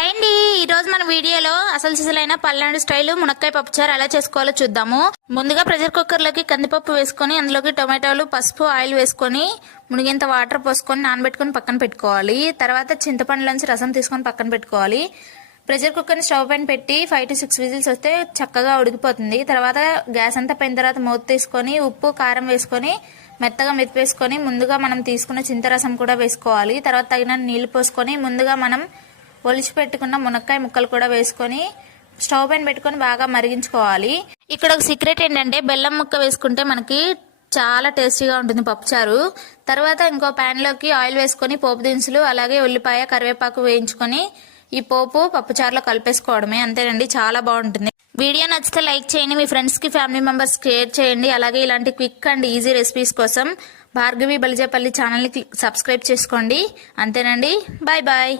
Hi అండి, ఈరోజు మన వీడియోలో అసలు సిసలైన పల్నాడు స్టైల్ మునక్కాయ పప్పుచారు ఎలా చేసుకోవాలో చూద్దాము. ముందుగా ప్రెషర్ కుక్కర్ లోకి కందిపప్పు వేసుకొని అందులోకి టొమాటోలు, పసుపు, ఆయిల్ వేసుకొని మునిగేంత వాటర్ పోసుకొని నానబెట్టుకుని పక్కన పెట్టుకోవాలి. తర్వాత చింతపండులోంచి రసం తీసుకొని పక్కన పెట్టుకోవాలి. ప్రెషర్ కుక్కర్ని స్టవ్ పైన పెట్టి 5 to 6 విజిల్స్ వస్తే చక్కగా ఉడికిపోతుంది. తర్వాత గ్యాస్ అంతా పోయిన తర్వాత మూత తీసుకొని ఉప్పు, కారం వేసుకొని మెత్తగా మెత్తిపేసుకొని ముందుగా మనం తీసుకున్న చింతరసం కూడా వేసుకోవాలి. తర్వాత తగిన నీళ్లు పోసుకొని ముందుగా మనం ఒలిచి పెట్టుకున్న మునక్కాయ ముక్కలు కూడా వేసుకొని స్టవ్ పైన పెట్టుకొని బాగా మరిగించుకోవాలి. ఇక్కడ ఒక సీక్రెట్ ఏంటంటే బెల్లం ముక్క వేసుకుంటే మనకి చాలా టేస్టీగా ఉంటుంది పప్పుచారు. తర్వాత ఇంకో ప్యాన్ లోకి ఆయిల్ వేసుకొని పోపు దినుసులు అలాగే ఉల్లిపాయ, కరివేపాకు వేయించుకొని ఈ పోపు పప్పుచారులో కలిపేసుకోవడమే. అంతేనండి, చాలా బాగుంటుంది. వీడియో నచ్చితే లైక్ చేయండి, మీ ఫ్రెండ్స్ కి, ఫ్యామిలీ మెంబర్స్ షేర్ చేయండి. అలాగే ఇలాంటి క్విక్ అండ్ ఈజీ రెసిపీస్ కోసం భార్గవి బలిజేపల్లి ఛానల్ ని సబ్స్క్రైబ్ చేసుకోండి. అంతేనండి, బాయ్ బాయ్.